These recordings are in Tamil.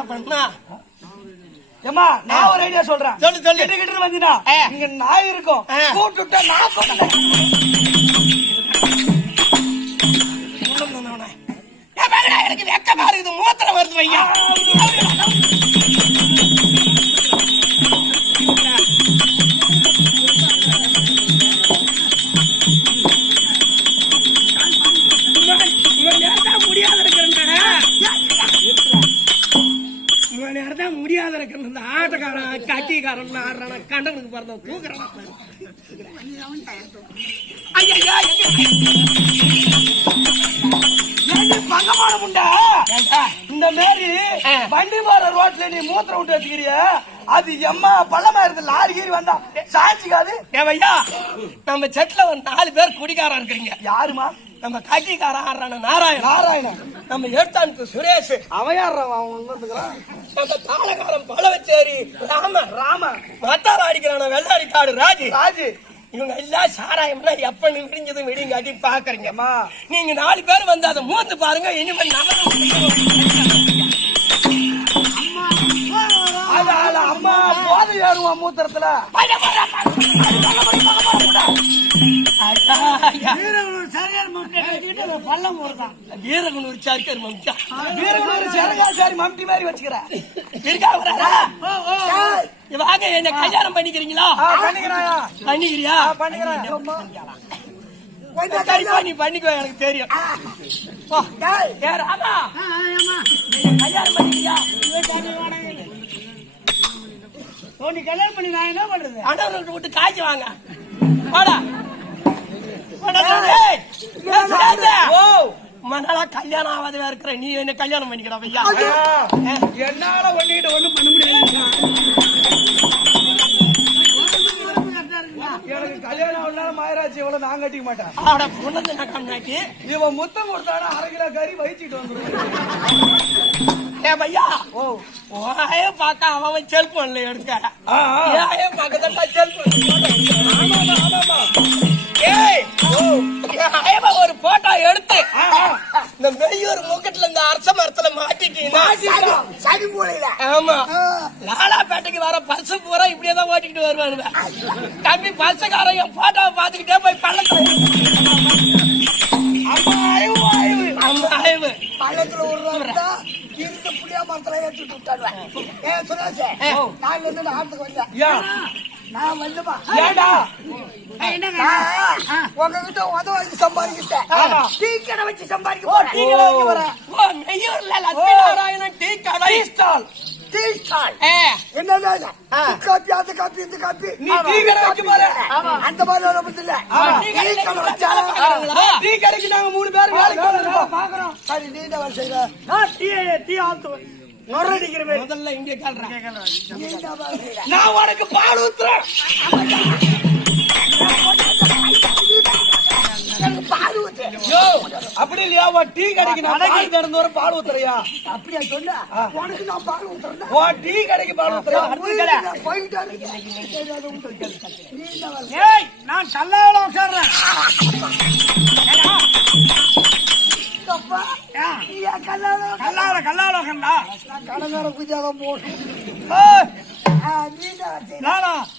என்னடா பண்ணா? ஏமா நான் ஒரு ஐடியா சொல்றேன். சொல்லு சொல்லு. கிட்ட வந்தீனா இங்க நாய் இருக்கும். கூட்டுட்டா நான் சொல்றேன். எனக்கு வெக்கமா இருக்குது. மூத்திரம் வருது ஐயா. முடியாத இருக்கிற இந்த ஆட்டக்காரன் கட்டிக்காரன் ஆடுறான கண்டவனுக்கு பிறந்த தூக்குறான். பங்கமான முண்டா இந்த மாதிரி வண்டி போற ரோட்ல நீ மூத்திரம் விட்டு வச்சுக்கிறிய அது எம்மா பள்ளமா இருந்து லாரி கீறி வந்தா சாட்சிக்காது. ஐயா நம்ம செட்ல ஒரு 4 பேர் குடிக்காரன் இருக்கிறீங்க. யாருமா? நம்ம கட்டிக்காரன் ஆடுறான நாராயணன், நம்ம எழுத்தானுக்கு சுரேஷ், அவன் யாருறான்? நம்ம தாளகாரன் பழவச்சேரி ராம மத்தார அடிக்கிறான வெள்ளாரி காடு ராஜு. இவங்க எல்லாம் சாராயம்னா எப்ப விடிஞ்சதும் விடிங்காட்டி பாக்குறீங்கம்மா. நீங்க 4 பேர் வந்து அதை மூந்து பாருங்க. இனிமேல் அம்மா போதை ஏறுவான் மூத்திரத்துல. வீரகுனூர் சாரிக்கார் மம்டியா, வீரகுனூர் சேரங்காசாரி மம்டி மாதிரி வச்சுக்கிறேன். வாங்க என்ன கல்யாணம் பண்ணிக்கிறீங்களா? பண்ணிக்கிறியா? நீ பண்ணிக்கோ, எனக்கு தெரியும். கல்யாணம் பண்ணிக்கிறியா? நீ கல்யாணம் பண்ணி நான் என்ன பண்றது? அண்ணன் விட்டு காய்ச்சி வாங்க. வாடா மனாலா கல்யாணம் ஆகாதவா இருக்கிற நீ என்ன கல்யாணம் பண்ணிக்கிறா ஐயா? என்னால ஒண்ணிட்டு ஒண்ணும் பண்ண முடியாது. எனக்கு கல்யாணம் ஆனாலும் மாயராஜ் இவ்வளவு நான் கட்டிக்க மாட்டேன். அவட பொண்ணு நான் கம்னாட்டி இவன் முத்தம் கொடுத்தானா 1/2 கிலோ கறி வயிச்சிட்டு வந்துடும். ஏ பையா பாக்க அவன் செல்போன்ல எடுக்க பக்கத்தா செல்போன் ஒரு போட்டோ எடுத்து இந்த மெய்யூர் முக்கட்டுல இந்த அரச மரத்துல மாட்டிட்டீங்கன்னா ஆமா லாலாப்பேட்டைக்கு வர பஸ் பூரா இப்படியேதான் ஓட்டிக்கிட்டு வருவானுங்க. தம்பி பஸ்ஸுக்காரன் என் போட்டோவை பாத்துக்கிட்டே போய் பள்ளத்துல பள்ளத்துல இருந்த புளியா மரத்துல ஏற்றிட்டு விட்டாடுவேன். நான் வந்து ஆட்டுக்கு வந்தேன். நான் வந்துப்பா உங்ககிட்ட உதவி சம்பாதிக்கிட்டேன். டீ கடை வச்சு சம்பாதிக்க என்ன காப்பி அந்த காப்பி இந்த காப்பி நீ டீ கடை வைக்க போற அந்த மாதிரி இல்ல. டீ கடை வச்சா டீ கடைக்கு நாங்க 3 பேர் வேலைக்கு பாக்குறோம். சரி நீ என்ன வேலை செய்யற? டீ ஆத்து நொறடிக்கிற மாதிரி முதல்ல இங்கே கேள்றேன். நான் உனக்கு பால் ஊத்துறேன். அப்படி இல்லையா? டீ கடைக்கு நான் திறந்து வர பால் ஊத்துறியா? அப்படியா சொன்ன? உனக்கு நான் பால் ஊத்துறேன். டீ கடைக்கு பால் ஊத்துறேன். நான் கல்லால உட்கார்றேன்.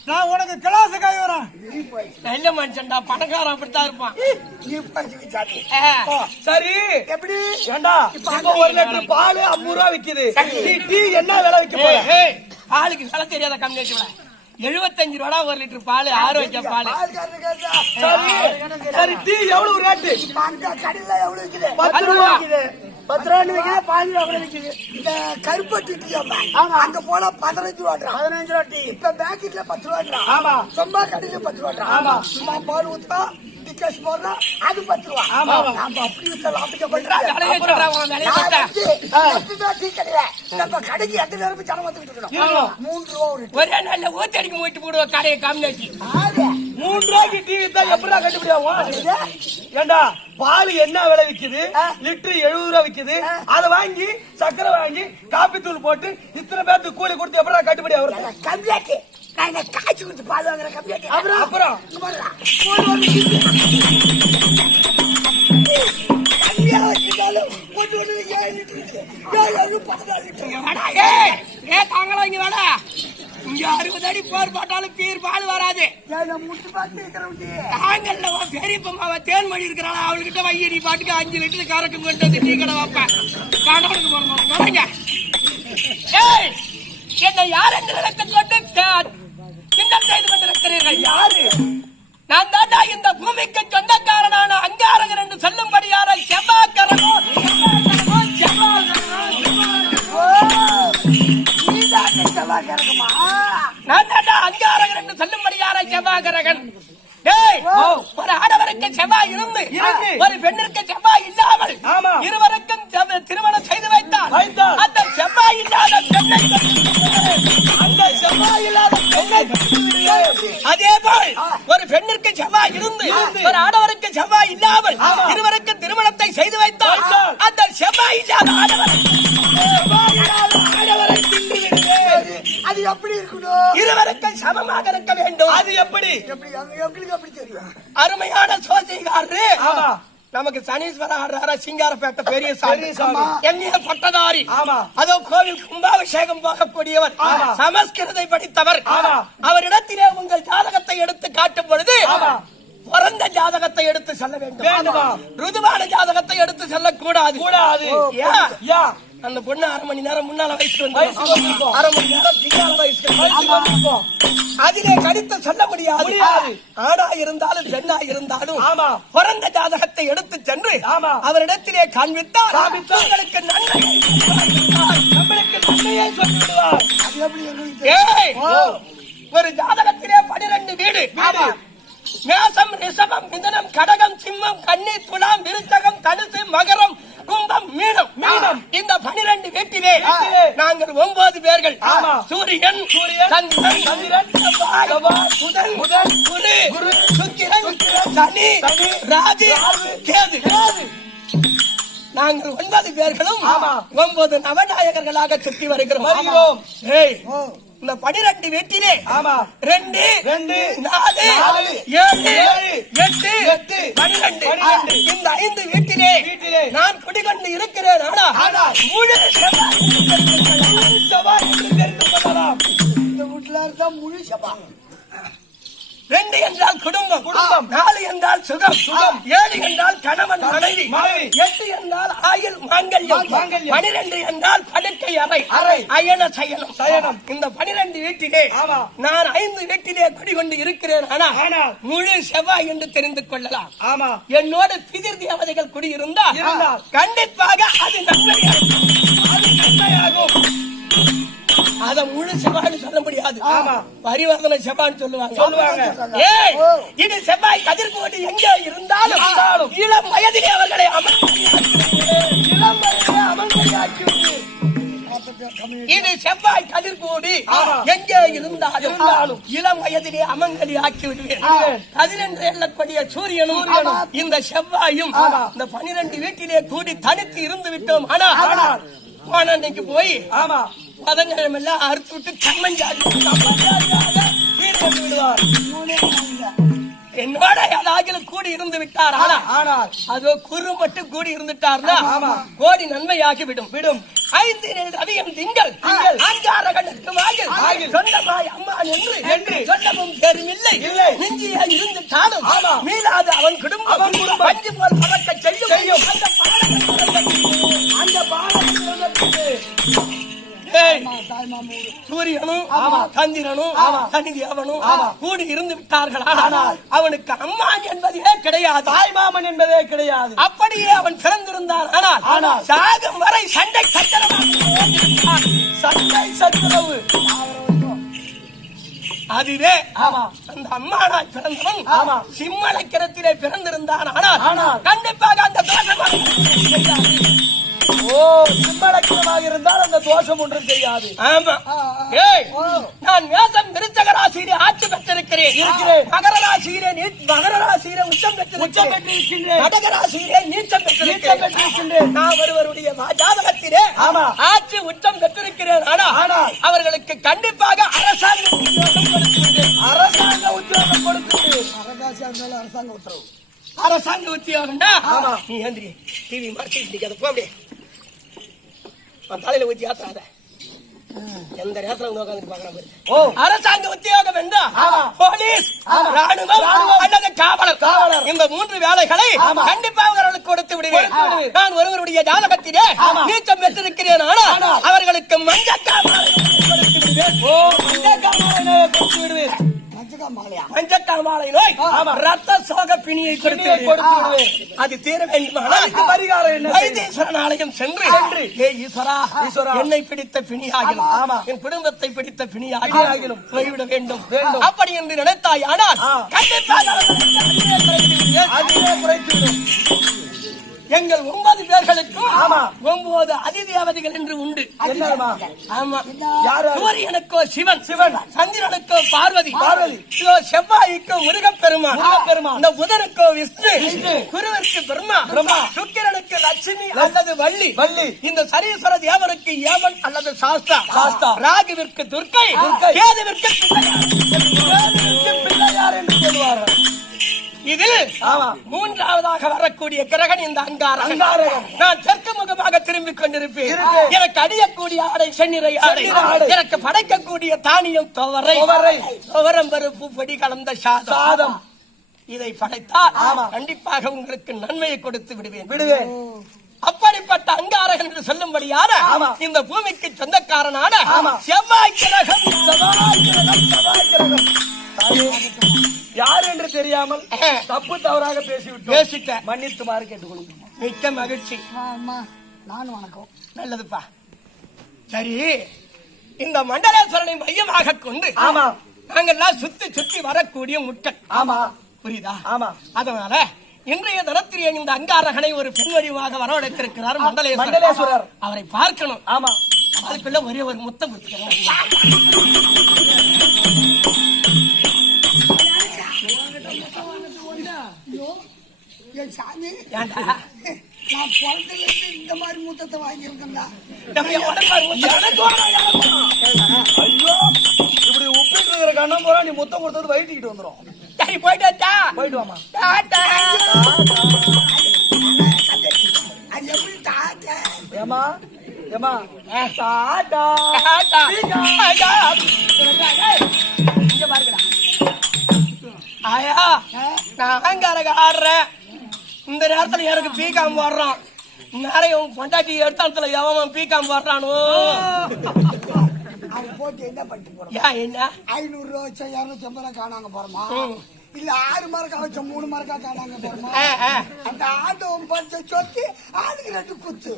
நான் உனக்கு கிளாஸ் காய் வரேன். நல்ல மனுஷன்டா, பணக்காரன் அப்படித்தான் இருப்பான். சரி எப்படி ஏண்டா இப்ப 1 லிட்டர் பால் 50 ரூபா விக்குது. டீ என்ன விலை விக்க போற? பாலுக்கு விலை தெரியாத கம்மியாச்சுல 75 ரூபா 1 லிட்டர் பால், ஆரோக்கிய பால். சரி டீ எவ்வளவு ரேட்டு? கடையில எவ்வளவு விக்குது? 10 ரூபா விக்குது. 10 ரூபா விக்குது. பால் எவ்வளவு விக்குது? இந்த கருப்பட்டி டீ அங்க போனா 15 ரூபா. 15 ரூபா டீ. இப்ப பேக்கெட்ல 10 ரூபா. ஆமா. சொம்பா கடையில 10 ரூபா. ஆமா. சும்மா பால் ஊத்தா டிக்கெட் போடுறா அது 10 ரூபா. ஆமா. நாம அப்படி வித்தலாம். அதுக்கு பண்றாங்க. டீ கடையில நம்ம கடைக்கு எந்த நேரமும் ஜனம் வந்துட்டு இருக்கணும். 3 ரூபா ஒரே நல்ல ஊத்தி அடிக்க போயிட்டு போடுவா கடையை காமியாச்சு. 3 ரூபாய்க்கு டீ வித்தா எப்படா கண்டுபிடியா? ஏண்டா பால் என்ன விலை விக்குது? லிட்டர் 70 ரூபா விக்குது. அதை வாங்கி சக்கரை வாங்கி காப்பி தூள் போட்டு இத்தனை பேருக்கு கூலி கொடுத்து எப்படா கட்டுப்படி ஆகுறது? கம்மியாச்சு நான் காய்ச்சி கொடுத்து பால் வாங்குறேன். கம்மியாச்சு அப்புறம் கம்மியா வச்சுட்டு பார்த்தாலும் கொண்டு வந்து 7 லிட்டர் 14 லிட்டர். இங்க வாடா, தாங்களா இங்க வாடா. இங்க 60 அடி போர் போட்டாலும் பீர் பால் வராது. நான் முட்டு பார்த்து இருக்கிறேன். தாங்கள்ல பெரியப்பம்மாவை தேன்மொழி இருக்கிறாளா, அவள்கிட்ட வையடி பாட்டுக்கு 5 லிட்டர் கறக்கும் கொண்டு வந்து டீ கடை வைப்பேன். கணவனுக்கு போறோம் வரங்க. என்னை யார் என்று நினைத்துக் கொண்டு கிண்டல் செய்து கொண்டிருக்கிறீர்கள்? யாரு? நான் தாண்டா இந்த பூமிக்கு சொந்தக்காரனான அங்காரகன் என்று சொல்லும்படியான செவ்வாய்க்கரனோ நான் தாண்டா அங்காரகன் என்று சொல்லும்படியான செவ்வாய்க்கரகன். ஒரு ஆடவருக்கு செவ்வாய் இருந்து ஒரு பெண்ணிற்கு செவ்வாய் இல்லாமல் இருவருக்கும் திருமணம் செய்து வைத்தால் அந்த செவ்வாய் இல்லாத பெண்ணை அதே போல் ஒரு பெண்ணிற்கு செவ்வாய் இருந்து ஒரு ஆடவருக்கு செவ்வாய் இல்லாமல் இருவருக்கு திருமணத்தை செய்து வைத்தால் அந்த செவ்வாய் இல்லாத ஆடவரை அது எப்படி இருக்கணும்? இருவருக்கு சமமாக இருக்க வேண்டும். அது எப்படி? எங்களுக்கு எப்படி தெரியும்? அருமையான சோசிகாரரு நமக்கு சனீஸ்வர ஆடுறாரா, சிங்காரப்பேட்டை பெரிய சாமி எம்ஏ பட்டதாரி. அதோ கோவில் கும்பாபிஷேகம் போகக்கூடியவர், சமஸ்கிருதை படித்தவர். அவரிடத்திலே உங்கள் ஜாதகத்தை எடுத்து காட்டும் பொழுது பிறந்த ஜாதகத்தை எடுத்து சொல்ல வேண்டும். ருதுவான ஜாதகத்தை எடுத்து சொல்லக்கூடாது. அந்த பொண்ணு 1/2 மணி நேரம் முன்னால வயசுக்கு வந்து 1/2 மணி நேரம் பின்னால வயசுக்கு அதிலே கடித்து சொல்ல முடியாது. ஆணா இருந்தாலும் பெண்ணா இருந்தாலும் பிறந்த ஜாதகத்தை எடுத்து சென்று அவரிடத்திலே காண்பித்தால் உங்களுக்கு நன்மையை சொல்லிவிடுவார். ஒரு ஜாதகத்திலே 12 வீடு, மேசம், ரிஷபம், மிதுனம், கடகம், சிம்மம், கன்னி, துலாம், விருச்சகம், தனுசு, மகரம், கும்பம், மீனம். இந்த 12 வீட்டிலே நாங்கள் 9 பேர்கள். சூரியன், சந்திரன், செவ்வாய், புதன், குரு, சுக்கிரன், சனி, ராகு, கேது. நாங்கள் 9 பேர்களும் 9 நவநாயகர்களாக சுற்றி வருகிறோம். இந்த 12 வீட்டிலே 2, 4, 7, 8, 12 இந்த 5 வீட்டிலே நான் குடிகொண்டு இருக்கிறேன். முழு செவ்வாய் என்று தெரிந்து கொள்ளலாம். இந்த வீட்டுல இருந்தா முழு செவ்வாய். 2 என்றால் குடும்பம், 4 என்றால் சுகம், 7 என்றால் கணவன் மனைவி, 8 என்றால் ஆயுள் மாங்கல்யம், 12 என்றால் படுக்கை அறை, அயன சயனம். இந்த 12 வீட்டிலே நான் 5 வீட்டிலே குடிகொண்டு இருக்கிறேன். ஆனால் முழு செவ்வாய் என்று தெரிந்து கொள்ளலாம். என்னோட பிதிர் தேவதைகள் குடியிருந்தால் கண்டிப்பாக அது நன்மையாகும். அத முழு செவ்வாய் சொல்ல முடியாது. பரிவர்த்தனை செவ்வாய் சொல்லுவாங்க. இது செவ்வாய் கதிர்கோடி எங்கே இருந்தாலும் இளம் வயதிலே அவர்களை அமல்படியாக்கி இது செவ்வாய் கதிர்கோடி எங்கே இருந்தாலும் இளம் வயதிலே அமங்கலி ஆக்கி விடுவேன். 11 எண்ணக்கூடிய சூரியனும் இந்த செவ்வாயும் இந்த 12 வீட்டிலே கூடி தனித்து இருந்து விட்டோம். ஆனால் அன்னைக்கு போய் பதங்கிழமை எல்லாம் அறுத்து விட்டு என்னோட ஏதாவது கூடி இருந்து விட்டார். ஆனால் அதோ குரு மட்டும் கூடி இருந்துட்டார்னா கோடி நன்மையாகி விடும். 5 ரவியம் திங்கள் அங்காரகனுக்கு வாயில் சொந்தமாய் அம்மான் என்று சொல்லவும் பெருமில்லை. நெஞ்சியா இருந்துட்டாலும் மீளாத அவன் குடும்பம் பஞ்சு போல் பறக்க செய்யும். அந்த சூரியனும் சந்திரனும் சனிதேவனும் கூடி இருந்து விட்டார்கள். அவனுக்கு அம்மான் என்பதே கிடையாது, தாய்மாமன் என்பதே கிடையாது. அப்படியே அவன் பிறந்திருந்தான். ஆனால் சாகும் வரை சண்டை சச்சரவு அதுவே அந்த அம்மானாய் பிறந்தவன் சிம்மலக்கிரத்திலே பிறந்திருந்தான். ஆனால் கண்டிப்பாக அந்த தோஷம் சிம்மலக்கிரமாக இருந்தால் அந்த தோஷம் ஒன்றும் செய்யாது. ஆமா. நான் மேசம் விருச்சக ராசியிலே ஆட்சி பெற்றிருக்கிறேன். மகர ராசியிலே உச்சம் பெற்றிருக்கிறேன். கடக ராசியிலே நீச்சம் பெற்றிருக்கிறேன். நான் ஒருவருடைய ஜாதகத்திலே ஆட்சி உச்சம் பெற்றிருக்கிறேன். ஆனால் அவர்களுக்கு கண்டிப்பாக அரசாங்க உத்தியோகம் கொடுத்து அரசாங்க உத்தரவு அரசாங்க உத்தியோகம்டா. நீ ஏந்திரி டிவி மறைச்சிட்டு அதை போ அப்படியே தலையில ஊத்தி ஆத்தாத எந்த நேரத்துல உட்காந்து பாக்கலாம். அரசாங்க உத்தியோகம் என்றா போலீஸ், ராணுவம் அல்லது காவலர், இந்த 3 வேலைகளை கண்டிப்பாக அவர்களுக்கு கொடுத்து விடுவேன். நான் ஒருவருடைய ஜாதகத்திலே நீச்சம் பெற்றிருக்கிறேன். ஆனால் அவர்களுக்கு மஞ்சக்காமாலை கொடுத்து விடுவேன். மஞ்சக்காமாலை நோய் ரத்த சோக பிணியை கொடுத்து விடுவேன். அது தீர வேண்டுமானால் வைத்தீஸ்வரன் ஆலயம் சென்று ஈஸ்வரா என்னை பிடித்த பிணியாகிலும் என் குடும்பத்தை பிடித்த பிணியாகிலும் போய்விட வேண்டும் அப்படி என்று நினைத்தாய். ஆனால் கண்டிப்பாக எங்கள் 9 பேர்களுக்கும் 9 அதிதேவதைகள் என்று உண்டு. சூரியனுக்கோ சிவன், சந்திரனுக்கோ பார்வதி, செவ்வாய்க்கோ முருகப்பெருமான், இந்த புதனுக்கோ விஷ்ணு, குருவிற்கு பிரம்மா, சுக்கிரனுக்கு லட்சுமி அல்லது வள்ளி, இந்த சனீஸ்வர தேவனுக்கு ஏமன் அல்லது சாஸ்தா, ராகுவிற்கு துர்க்கை, கேதுவிற்கு பிள்ளையார் என்று சொல்வார்கள். இதில் 3ஆவதாக வரக்கூடிய கிரகன் இந்த அங்காரகன். நான் தெற்கு முகமாக திரும்பிக் கொண்டிருப்பேன். எனக்கு அடியக்கூடிய ஆடை செந்நிறை ஆடை, எனக்கு படைக்கக்கூடிய தானியம் துவரம் பருப்பு பொடி கலந்த சாதம். இதை படைத்தால் கண்டிப்பாக உங்களுக்கு நன்மையை கொடுத்து விடுவேன். அப்படிப்பட்ட அங்காரகன் என்று சொல்லும்படியான இந்த பூமிக்கு சொந்தக்காரனான செவ்வாய் கிரகம் யார் என்று தெரியாமல் தப்பு தவறாக பேசிவிட்டேன். மன்னித்துமாறு கேட்டுக்கொள்ளுங்க. மிக்க மகிழ்ச்சி. நானும் வணக்கம். நல்லதுப்பா. சரி, இந்த மண்டலேஸ்வரனை மையமாக கொண்டு நாங்கெல்லாம் சுத்தி வரக்கூடிய முட்கள். புரியுதா? அதனால இன்றைய தினத்திலே இந்த அங்காரகனை ஒரு பெண் வடிவாக வரவழைத்திருக்கிறார் மண்டலேஸ்வரர். அவரை பார்க்கணும். அதுக்குள்ள ஒரே ஒரு முத்தம் கொடுத்துக்கிறேன். இந்த மாதிரி முத்தத்தை வாங்கியிருக்கா இப்படி உப்பிட்டு இருக்கிற கண்ணம் போல நீ முத்தம் கொடுத்தது வயிற்றுக்கிட்டு வந்துடும். போயிட்டு வாமா. அது எப்படி தாத்தா? ஏமா ஏமா ஆயா, நான் அங்காரக ஆடுறேன். இந்த நேரத்துல எனக்கு பீக்காம போடுறான். நிறைய பொண்டாட்டி எடுத்தாத்துல எவன் பீக்காம போடுறானோ. அவன் போட்டு என்ன பண்ணிட்டு போறான்? என்ன 500 ரூபா வச்சா 250 ரூபா காணாங்க போறோமா? இல்ல 6 மரக்கா வச்ச 3 மரக்கா காணாங்க போறோமா? அந்த ஆட்டோம் பச்சை சொத்தி ஆளுக்கு 2 குத்து.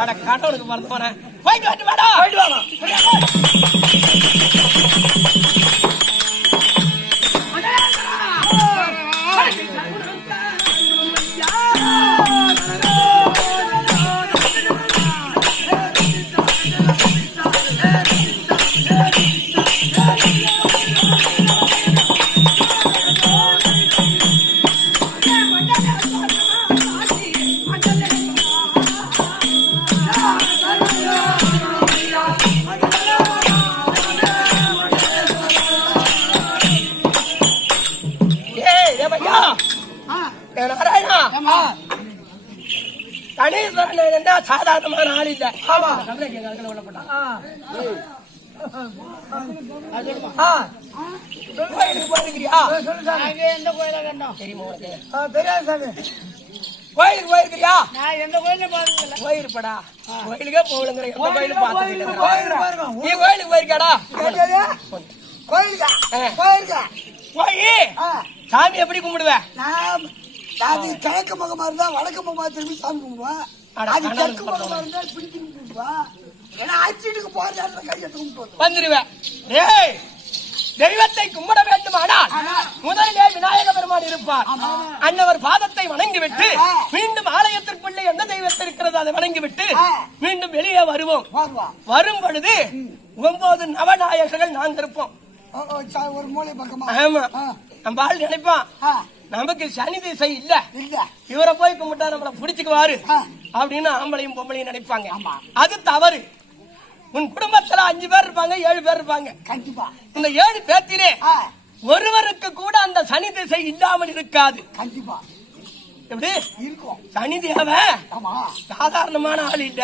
அட கடவுளுக்கு மறந்து போறேன். போயிட்டு வாடா. போயிட்டு வாமா. கணேஸ்வரன் சாதாரணமான ஆள் இல்ல. கோயிலுக்கு போயிருக்கிறியா? எந்த கோயில கண்டோம் தெரியுமா? தெரியாது சாமி. கோயிலுக்கு போயிருக்கிறியா? நான் எந்த கோயிலும் பார்த்ததில்ல. போயிருப்படா. கோயிலுக்கே போகலங்கிற எந்த கோயிலும் பார்த்தது இல்ல. நீ கோயிலுக்கு போயிருக்காடா? கோயிலுக்கா? கோயிலுக்கா? போய் சாமி எப்படி கும்பிடுவேன்? அது கிழக்கு முகமா இருந்தா வடக்கு முகமா திரும்பி சாமி கும்பிடுவேன். அது தெற்கு முகமா இருந்தா இப்படி திரும்பி கும்பிடுவேன். ஏன்னா ஆட்சிக்கு போற நேரத்துல கையெழுத்து கும்பிட்டு வந்துருவேன். ஏய், தெய்வத்தை கும்பிட வேண்டுமானால் முதலிலே விநாயக பெருமான் இருப்பார். அன்னவர் பாதத்தை வணங்கிவிட்டு மீண்டும் ஆலயத்திற்குள்ளே எந்த தெய்வத்தை இருக்கிறது அதை வணங்கிவிட்டு மீண்டும் வெளியே வருவோம். வரும் பொழுது 9 நவநாயகர்கள் நாங்க இருப்போம். ஒரு மூலை பக்கமா. ஆமா, நம்ம ஆள் நினைப்பான் நமக்கு சனி திசை இல்ல, இவரை போய் கும்பிட்டா நம்மள புடிச்சுக்குவாரு அப்படின்னு ஆம்பளையும் பொம்பளையும் நினைப்பாங்க. அது தவறு. உன் குடும்பத்துல 5 பேர் இருப்பாங்க, 7 பேர் இருப்பாங்க. கண்டிப்பா இந்த 7 பேத்திலே ஒருவருக்கு கூட அந்த சனி திசை இல்லாமல் இருக்காது. கண்டிப்பா எப்படி இருக்கும். சனி தேவன் ஆமா சாதாரணமான ஆள் இல்ல.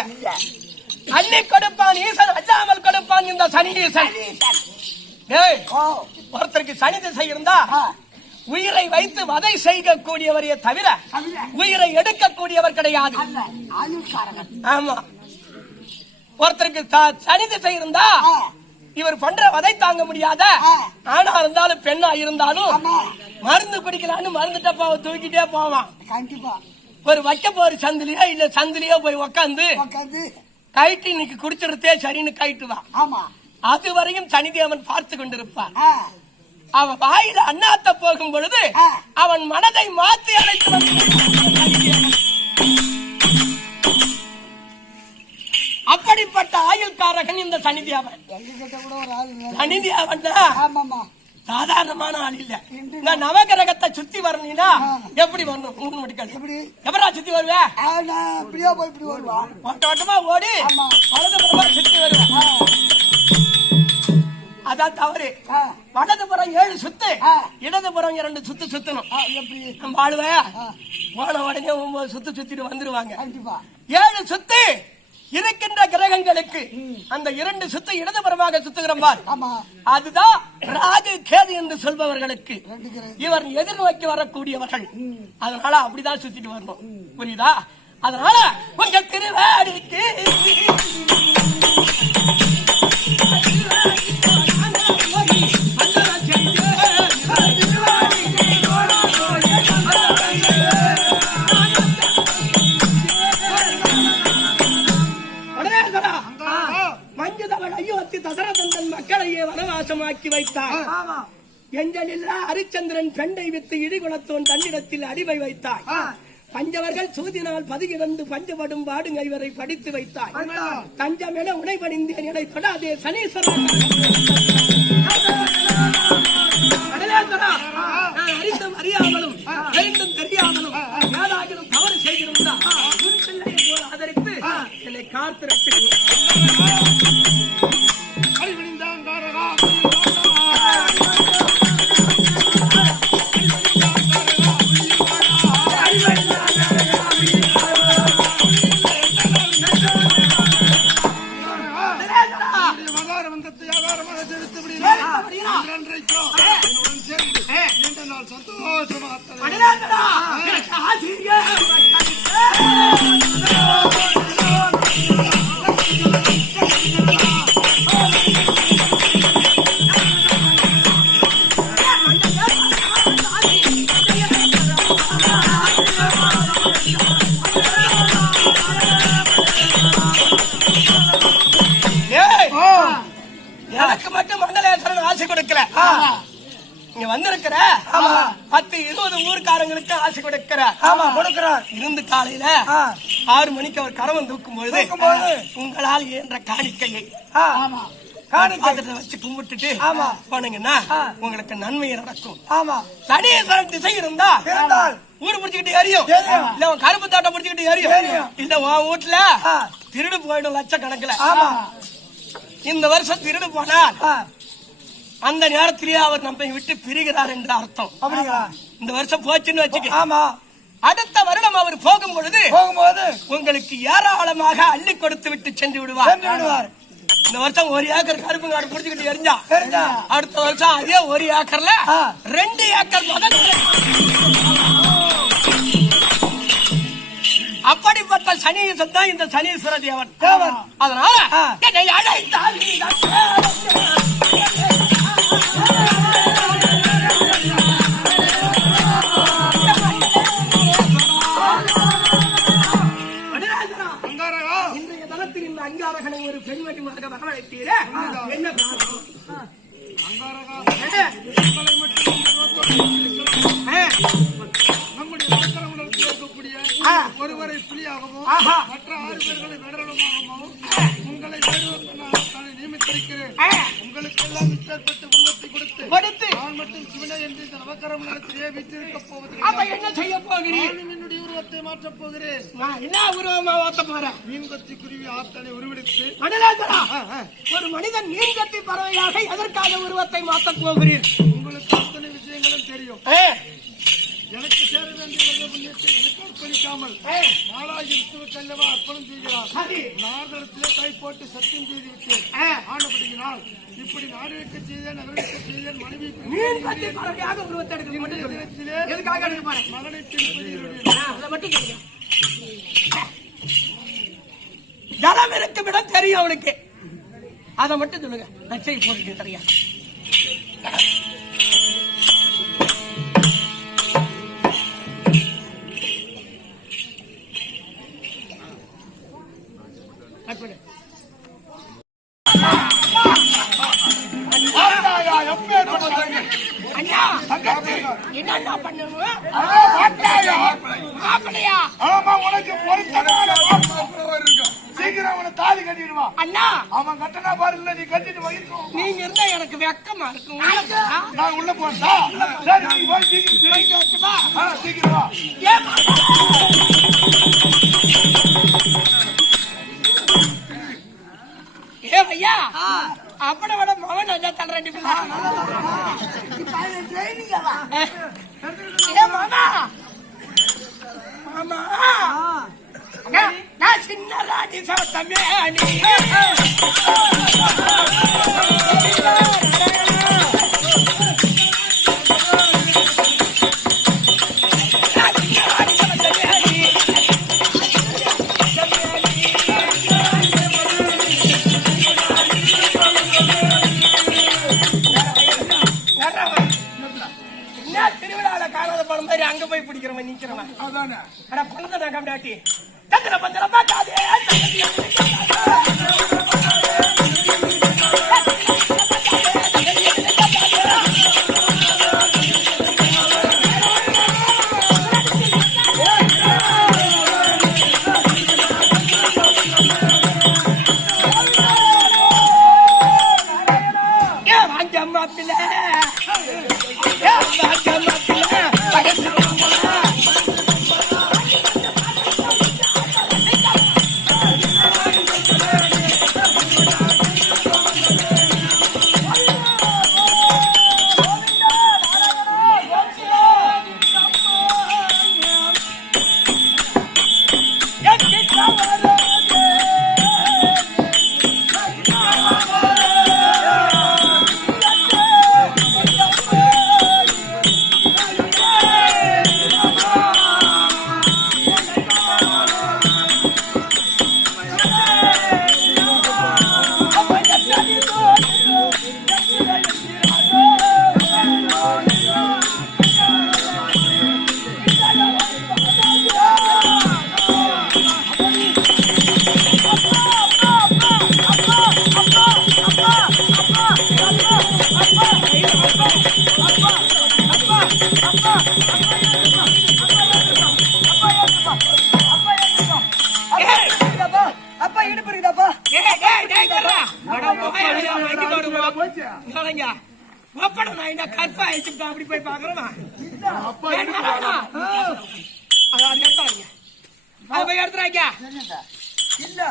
அள்ளி கொடுப்பான் ஈசன், அல்லாமல் கொடுப்பான் இந்த சனி ஈசன். டேய், ஓ ஒருத்தருக்கு சனி திசை இருந்தா உயிரை வைத்து வதை செய்யக்கூடியவரையே தவிர உயிரை எடுக்கக்கூடியவர் கிடையாது. அல்ல ஆயுள்காரகன். ஆமா, ஒருத்தருக்கு சனி திசை இருந்தா இவர் பண்ற வதை தாங்க முடியாத ஆணா இருந்தாலும் பெண்ணா இருந்தாலும் மருந்து குடிக்கலான்னு மருந்துட்டப்பா தூக்கிட்டே போவான். கண்டிப்பா ஒரு வைக்க போற சந்திலியோ இல்ல சந்திலியோ போய் உக்காந்து உட்காந்து கைட்டு இன்னைக்கு குடிச்சிருத்தே சரின்னு கைட்டுவான். ஆமா அது வரையும் சனிதேவன் பார்த்து கொண்டிருப்பான். அவன் வாயில அண்ணாத்த போகும் பொழுது அவன் மனதை மாற்றி அழைத்து அப்படிப்பட்ட ஆயுள்காரகன் இந்த சனிதேவன். எங்ககிட்ட கூட ஒரு ஆள் சனிதேவன் ஆமாமா சாதாரணமான ஆள் இல்ல. நான் நவகிரகத்தை சுத்தி வரணும்னா எப்படி வரணும்? மூணு மணிக்கால் எப்படி எப்படா சுத்தி வருவேன்? நான் இப்படியா போய் இப்படி வருவான். ஓட்ட ஓட்டமா ஓடி வலதுபுறமா சுத்தி வருவேன். அதான் தவறு. வலதுபுறம் 7 சுத்து, இடதுபுறம் 2 சுத்து சுத்தணும். எப்படி நம்ம ஆளுவேன் போன உடனே 9 சுத்து சுத்திட்டு வந்துருவாங்க. கண்டிப்பா 7 சுத்து இருக்கின்ற கிரகங்களுக்கு அந்த 2 சுத்து இடதுபுறமாக சுத்துகிறோம். ஆமா அதுதான் ராகு கேது என்று சொல்பவர்களுக்கு இவர் எதிர்நோக்கி வரக்கூடியவர்கள். அதனால அப்படிதான் சுத்திட்டு வரணும். புரியுதா? அதனால உங்க திருவாடிக்கு தசரதன் மக்களையே வனவாசமாக்கி வைத்தார். எஞ்சலில்லா ஹரிச்சந்திரன் பெண்டை வித்து இடிகுலத்தோன் தன்னிடத்தில் அடிவை வைத்தாய். பஞ்சவர்கள் சூதினால் பதுகிடந்து பஞ்சப்படும் பாடுங்க இவரை படித்து வைத்தாய். தஞ்சம் என உனை பணிந்தேன் என தொடாதே சனீஸ்வரன். அரிசம் அறியாமலும் தெரிந்தும் தெரியாமலும் ஏதாகிலும் தவறு செய்திருந்தா உன் பிள்ளையை போல் ஆதரித்து என்னை காத்து ரசிக்கிறேன். எனக்கு மட்டும் மண்டலேஸ்வரன் ஆசை கொடுக்கல. இங்க வந்திருக்கிற 10-20 ஊர்க்காரங்களுக்கு ஆசை கொடுக்கிறார். இருந்து காலையில 6 மணிக்கு அவர் கரவம் தூக்கும் பொழுது உங்களால் இயன்ற காணிக்கையை வச்சு கும்பிட்டுட்டு போனீங்கன்னா உங்களுக்கு நன்மை நடக்கும். சனீஸ்வரன் திசை இருந்தா ஊரு பிடிச்சுக்கிட்டு எரியும், இல்ல உன் கருப்பு தாட்டை பிடிச்சுக்கிட்டு எரியும், இல்ல உன் வீட்டுல திருடு போயிடும் லட்சக்கணக்கில். இந்த வருஷம் திருடு போனால் அந்த நேரத்திலேயே அவர் நம்மை விட்டு பிரிகிறார் என்ற அர்த்தம். இந்த வருஷம் போச்சுன்னு வச்சுக்க, அடுத்த வருடம் அவர் போகும் பொழுது உங்களுக்கு ஏராளமாக அள்ளி கொடுத்து விட்டு சென்று விடுவார். இந்த வருஷம் 1 ஏக்கர் கருப்பு காடு பிடிச்சுக்கிட்டு எரிஞ்சா அடுத்த வருஷம் அதே 1 ஏக்கர்ல 2 ஏக்கர் மகன். அப்படிப்பட்ட சனீசன் தான் இந்த சனீஸ்வர தேவன். அதனால என்னை அழைத்தால் இன்றைய தளத்தில் இந்த அங்காரகனை ஒரு பெண்மணிமாக வரவழைத்தீரே, என்ன காரணம்? ஒருவரை புலியாகவும் மற்ற 6 பேர்களை வெடரமாகவும் உங்களை நியமித்திருக்கிறேன். உங்களுக்கு எல்லாம் ஏற்பட்ட உருவத்தை கொடுத்து நான் மட்டும் சிவனை என்று இந்த நவக்கரம் நிலத்திலே வீட்டிருக்க போவதில்லை. என்ன செய்ய போகிறேன்? என்னுடைய உருவத்தை மாற்றப் போகிறேன். நான் என்ன உருவமா மாற்ற போறேன்? மீன்கத்தி குருவி ஆத்தனை உருவெடுத்து ஒரு மனிதன் மீன்கத்தி பறவையாக எதற்காக உருவத்தை மாற்றப் போகிறேன்? உங்களுக்கு எனக்கு சேர வேண்டிய வெள்ள புண்ணியத்தை எனக்கு அர்ப்பணிக்காமல் நாளாயிரத்துக்கு அல்லவா அர்ப்பணம் செய்கிறார். நாடகத்திலே கை போட்டு சத்தியம் செய்து விட்டு ஆனப்படுகிறாள். இப்படி நாடகத்தை செய்தேன், நகரத்தை செய்தேன், மனைவி மகனை திருப்பதி ஜலம் இருக்கும் இடம் தெரியும் அவனுக்கு. அதை மட்டும் சொல்லுங்க. நச்சை போட்டு சரியா என்ன பண்ணுவோம்? சீக்கிரம் அவனை தாலி கட்டிடுவான். அண்ணா அவன் கட்டணா பாருங்க, நீ கட்டிட்டு வகிக்கும். நீங்க இருந்தா எனக்கு வெக்கமா இருக்கும். நான் உள்ள போறதா? சரி, நீ போய் சீக்கிரம் சீக்கிரம் வா. ஏ ஐயா, அப்பட விட மகன் நல்லா தள்ளுறேன். மாமா நான் சின்ன ராஜி சத்தமே திருவிழாவில காணாத படம் மாதிரி அங்க போய் பிடிக்கிறவன் நிக்கிறவன். அதானே பணத்தை நான் கம்டாட்டி சந்திர பந்திர பார்க்காதே. அம்மா பிள்ளை அப்படி போய் பாக்குறேன். எடுத்துறாங்க இல்ல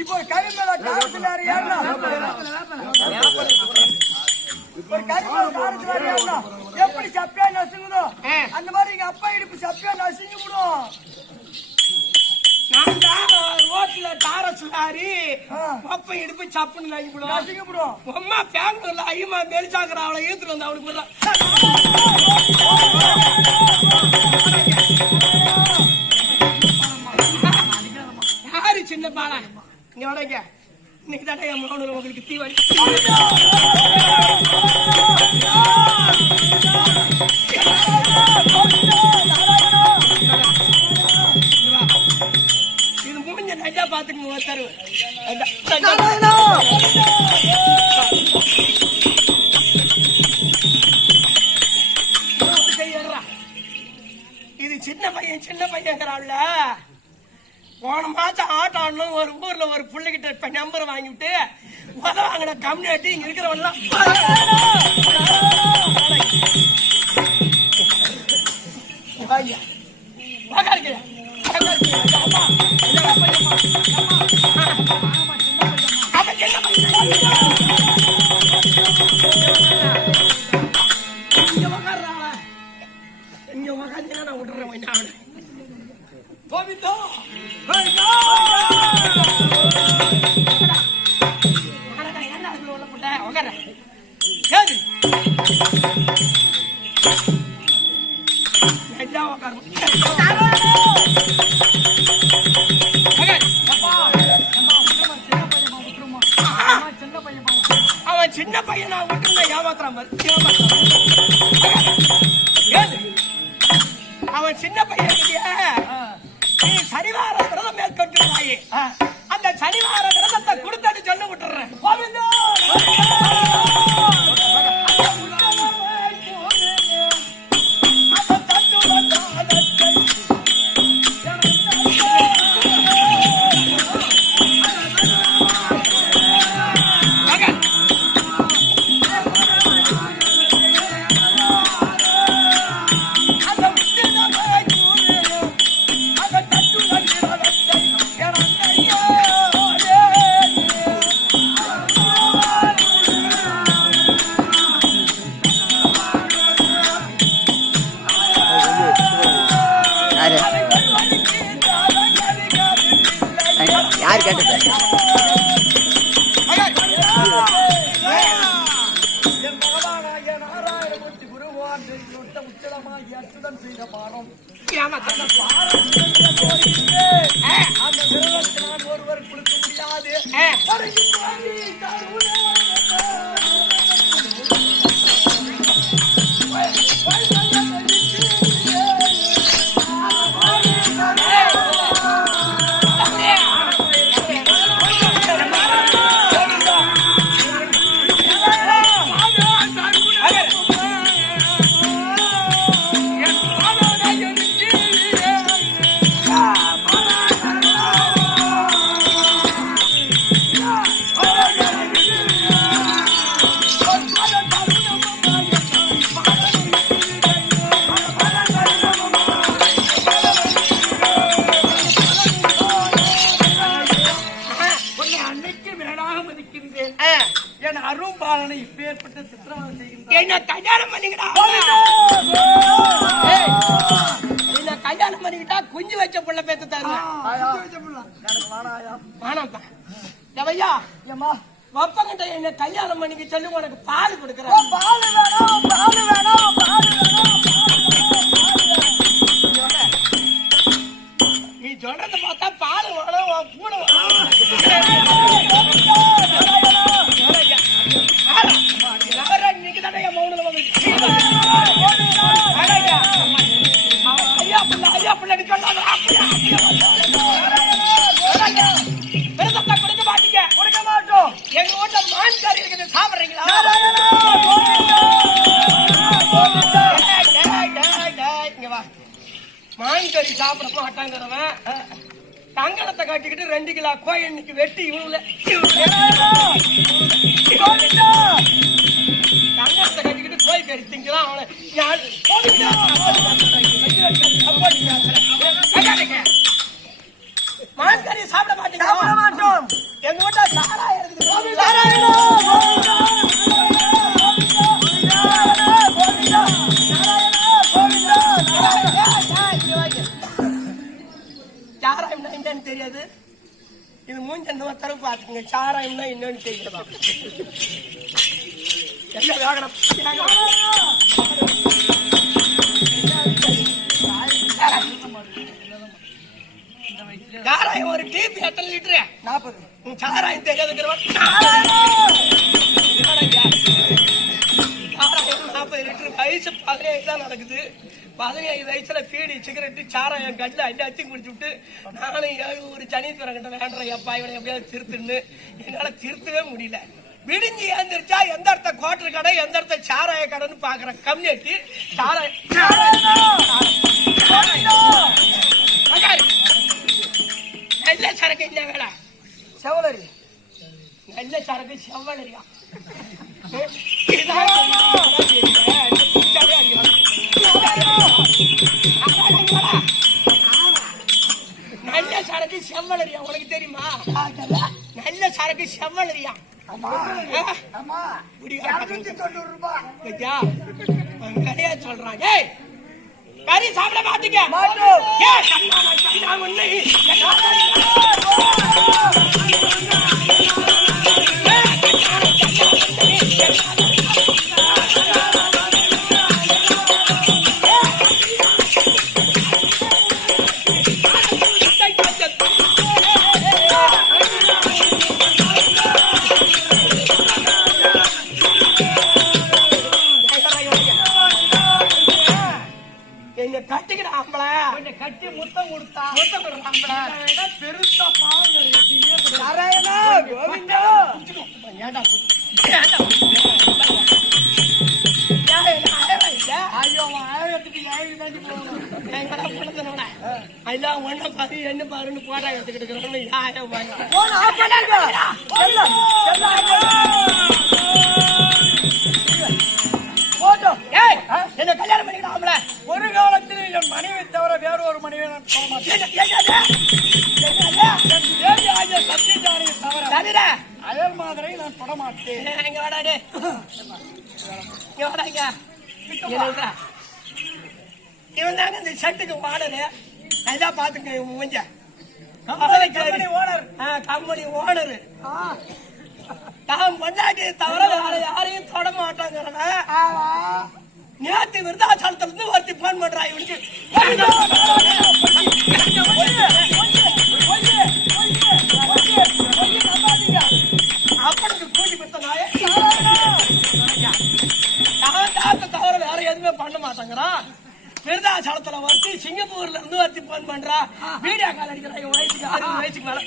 இப்போ கரிமேல காரத்துலாரு ஏறனா ஒரு கரிமேல காரத்துலாரு ஏறனா எப்படி சப்பியா நசுங்குதோ அந்த மாதிரி எங்க அப்பா இடுப்பு சப்பியா நசுங்கி விடும். நான் தான் ரோட்ல தார சுடாரி அப்ப இடுப்பு சப்புன்னு நசுங்கி விடும். அம்மா பெங்களூர்ல ஐயமா மெலிசாக்குற அவளை ஏத்துட்டு வந்து அவளுக்கு யாரு சின்ன பாலா இங்க வடங்க இன்னைக்கு தானே என் மகனூர் உங்களுக்கு தீவாளி. இது முடிஞ்ச நஜா பாத்துக்கு தருவேன். இது சின்ன பையன்கிறாள்ல போன மாசம் ஆட்டம் ஆடணும் ஒரு ஊர்ல ஒரு பிள்ளைகிட்ட நம்பர் வாங்கிவிட்டு வாங்கின கம்யூனிட்டி இங்க இருக்கிறவெல்லாம் உட்கார கேது அவன் சின்ன பையனா விட்டு ஏமாத்துறான் அவன் சின்ன பையன் நீ சனிவார விரதம் மேற்கொண்டு அந்த சனிவார விரதத்தை கொடுத்தது சொல்ல விட்டுறேன் யார் கேட்டது? ஒருவர் கொடுக்க முடியாது. என் அரும்பாலனை இப்பேற்பட்ட சித்திரவதை செய்கின்றார். என்ன கல்யாணம் பண்ணிக்கிட்டா என்ன கல்யாணம் பண்ணிக்கிட்டா குஞ்சு வச்ச புள்ள பேத்து தருவேன். வேணாம்ப்பா எவையா வப்பங்கிட்ட என்ன கல்யாணம் பண்ணிக்க சொல்லி உனக்கு பால் கொடுக்குறேன். பால் வேணும், பால் வேணும், பால் வேணும். நீ சொல்றத பார்த்தா பால் வேணும் கூட ஐயா பிள்ளை விரதத்தை கொடுக்க மாட்டீங்க. கொடுக்க மாட்டோம். எங்க வீட்டுல மான் கறி இருக்குது, சாப்பிடுறீங்களா? இங்க வா. மான் கறி சாப்பிட மாட்டாங்கிறவன் தங்கணத்தை கட்டிக்கிட்டு 2 கிலோ கோயில் இன்னைக்கு வெட்டி தங்கணத்தை கட்டிக்கிட்டு கோயில் கறி திங்கலாம். அவனை மான் கறி சாப்பிட மாட்டீங்க. சாப்பிட மாட்டோம். எங்க வீட்டுல சாராயம் இருக்குது. சாராயம்னா என்னன்னு தெரியாது. இது மூஞ்ச தர பாத்துங்க. சாராயம்னா என்னன்னு தெரியாது. என்ன வேகனம் சாராயம் ஒரு டீப் எத்தனை லிட்டரு? 40. சாராயம் தெரியாதுங்கிறவன் சாராயம் 40 லிட்டர். வயசு 15 தான் நடக்குது. 15 வயசுல பீடி சிகரெட்டு சாராயம் கல்ல அடி குடிச்சு விட்டு நானும் ஒரு சனீஸ்வரன் கிட்ட வேண்டேன். எப்பா இவனை எப்படியாவது திருத்துன்னு என்னால திருத்தவே முடியல. விடிஞ்சு ஏந்திரிச்சா எந்த இடத்த கோட்டர் கடை எந்த இடத்த சாராய கடைன்னு பாக்குற கம்யூனிட்டி சாராயம் நல்ல சரக்கு என்ன வேலை? செவலரி. நல்ல சரக்கு செவ்வளரியா? நல்ல சரக்கு செவ்வளரியா? உனக்கு தெரியுமா? நல்ல சரக்கு செவ்வளரியா? சொல்றான். கறி சாப்பிட மாட்டீங்க. கட்டி முத்தம் கொடுத்தா முத்தம் கொடுத்தாம்பள. பெருசா பாவம் நாராயணா கோவிந்தா ஏன்டா ஏன்டா ஐயோ ஆயிரத்துக்கு ஏழு தாண்டி போகணும் எங்கடா போனதுனோட எல்லாம் ஒண்ணு பாரு என்ன பாருன்னு போட்டா எடுத்துக்கிட்டு இருக்கிறோம் யாரும் போன் ஆஃப் பண்ணாங்க போட்டோ ஏய் என்ன கல்யாணம் பண்ணிக்கிட்டாங்களே ஒரு காலத்தில் என் மனைவி தவிர வேற ஒரு மனைவி நான் போக மாட்டேன் தேவி ஆகிய சத்தியஜானியை தவிர தவிர அயல் மாதிரி நான் தொட மாட்டேன் இங்க வாடாடே இங்க வாடாங்க என்னடா இவன் தாங்க இந்த ஷர்ட்டுக்கு ஓனரு நல்லா பாத்துங்க இவன் மூஞ்ச கம்பெனி ஓனர் கம்பெனி ஓனரு தான் பொண்டாட்டி தவிர வேற யாரையும் தொட மாட்டாங்கிறவன் நேத்து விருதாச்சலத்துல இருந்து ஒருத்தி போன் பண்றா இவனுக்கு அப்பனுக்கு கூட்டி கொடுத்த நாயே நான் தாத்த தவிர வேற எதுவுமே பண்ண மாட்டேங்கிறான் விருதாச்சலத்துல ஒருத்தி சிங்கப்பூர்ல இருந்து ஒருத்தி போன் பண்றா வீடியோ கால் அடிக்கிறா இவன் வயசுக்கு 60 வயசுக்கு மேல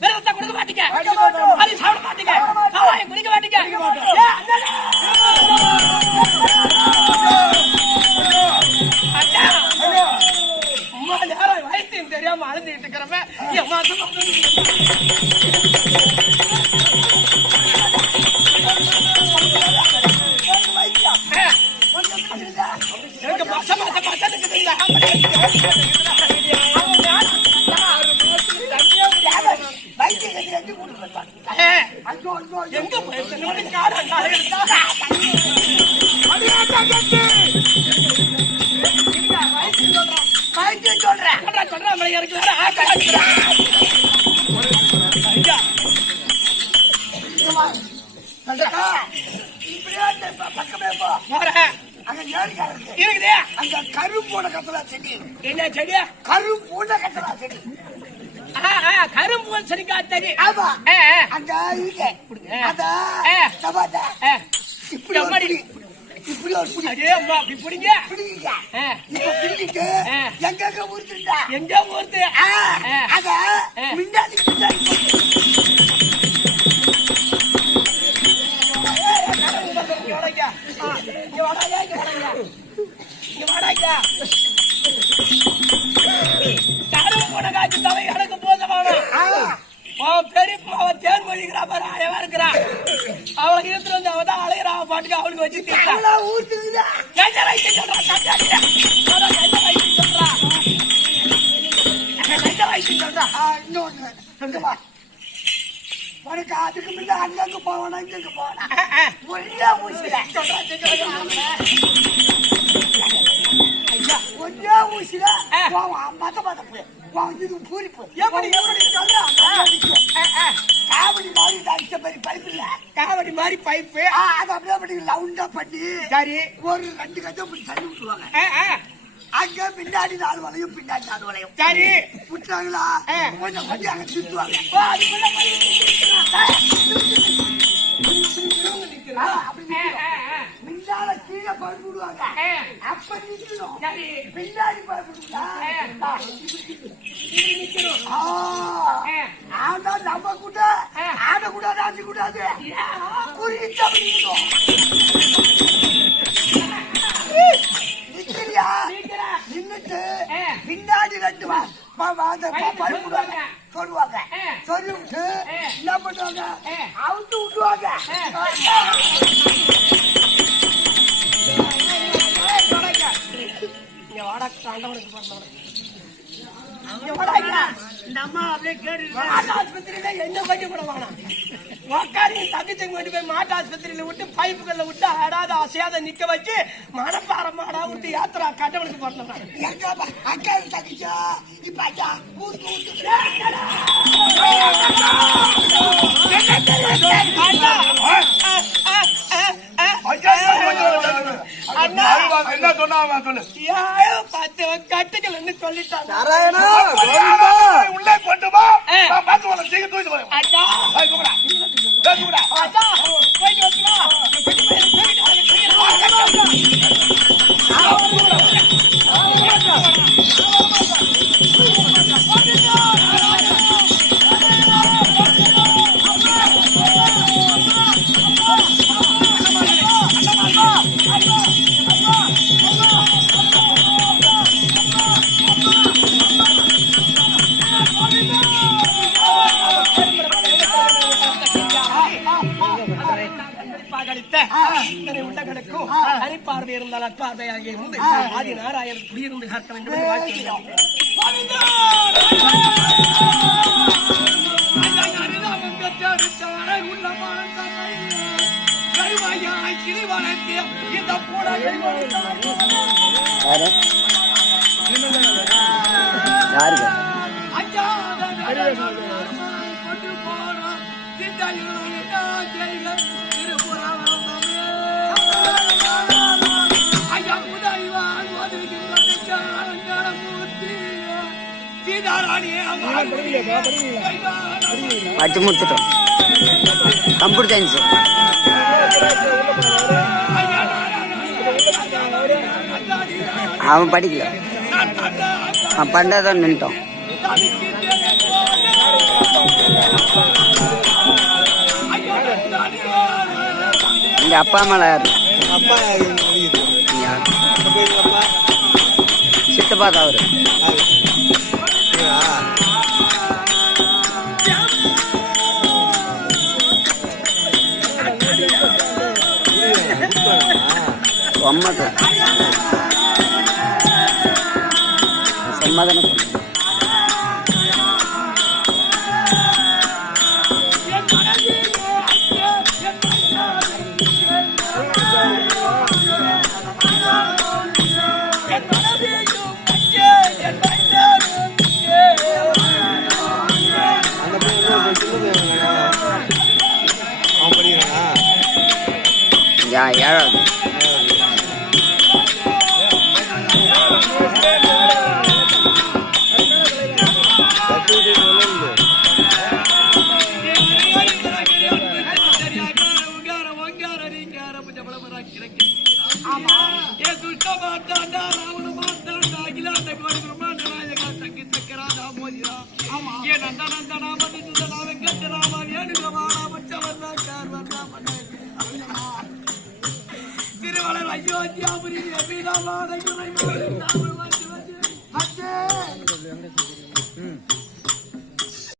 விரதத்தை கொடுக்க மாட்டீங்க அது சாப்பிட மாட்டீங்க சாராயம் குடிக்க மாட்டீங்க அம்மா நேரம் வயசையும் தெரியாம அழுந்துட்டு இருக்கிறவன் என் மாசம் எனக்கு மாசம் எங்க போயிருந்தோட காரணம் எடுத்தா சொல்றேன் எனக்கு வேற பக்கமே போ அங்க ஏரிக்கார இருக்குது அந்த கரும்போட கத்தலா செடி என்ன செடியா கரும்போட கத்தலா செடி கரும்பு சரிக்கா தெரியும் ஆமா அந்த இருக்கு அத சபாத இப்படி இப்படி ஒரு புடி அதே அம்மா அப்படி பிடிங்க பிடிங்க இப்ப பிடிக்கிட்டு எங்க ஊருக்குடா எங்க ஊர்த்து அத மிண்டாடி பின்னாடி கரும்பு தவை எனக்கு போதமான பெரியம்மாவ தேன் மொழிக்கிறா பாரு அழகா இருக்கிறா அவளை இழுத்துட்டு வந்து அவ தான் அழகிறா பாட்டுக்கு அவளுக்கு வச்சு ஊருக்குடா இன்னொன்னு உனக்கு அதுக்கு முன்ன அங்கங்க போவானா இங்க போவானா ஒரே ஊசில ஒரே ஊசில மத மதப்பு இது பூரிப்பு எப்படி சொல்றான் காவடி மாதிரி அடிச்ச மாதிரி பைப் இல்ல காவடி மாதிரி பைப்பு அது அப்படியே பண்ணி லவுண்டா பண்ணி சரி ஒரு 2 கஜம் இப்படி தள்ளி விட்டுருவாங்க அங்க பின்னாடி 4 வளையும் பின்னாடி 4 வளையும் சரி விட்டாங்களா கொஞ்சம் கொஞ்சம் அங்க சுத்துவாங்க பின்னால கீழே படுத்து விடுவாங்க அப்ப நிக்கணும் பின்னாடி படுத்து ஆனா நம்ம கூட ஆடக்கூடாது ஆடக்கூடாது குறிச்சா நிக்கிறியா நின்னுட்டு பின்னாடி 2 படுவாங்க சொல்லுவாங்க சொல்லிவிட்டு என்ன பண்ணுவாங்க அவுத்து விட்டுவாங்க ஆஸ்பத்திரியில என்ன பண்ணி போடுவானா உக்காரி தங்கச்சி கொண்டு போய் மாட்டு ஆஸ்பத்திரியில விட்டு பைப்புகள்ல விட்டு ஆடாத அசையாத நிக்க வச்சு மனப்பாற மாடா விட்டு யாத்திரா கட்டவனுக்கு போடணும் எங்க அக்கா தங்கச்சா இப்ப அக்கா ஊத்து என்ன சொன்னா சொல்லு கட்டுகள் சொல்லிட்டான் நாராயணா உள்ளே கொண்டு வா பார்த்து வர சீக்கிரம் தூக்கிட்டு வரேன் அண்ணா கூப்பிடா அண்ணா போயிட்டு வந்துடா இத்தனை உள்ள கிடக்கும் தனிப்பார்வை இருந்தால் அற்பார்வையாக இருந்து ஆதி நாராயணன் குடியிருந்து காக்க வேண்டும் என்று வாழ்த்துகிறோம். படிச்சு முடிச்சிட்டோம். கம்ப்யூட்டர் சயின்ஸ் அவன் படிக்கல, அவன் பண்ணதான் நின்ட்டோம். இங்க அப்பா அம்மா யாரு? சித்தப்பா தான் அவரு. அம்மா தான் சமாதானம் ஏழாவது திருவள்ளுவர் அயோத்தியாபுரி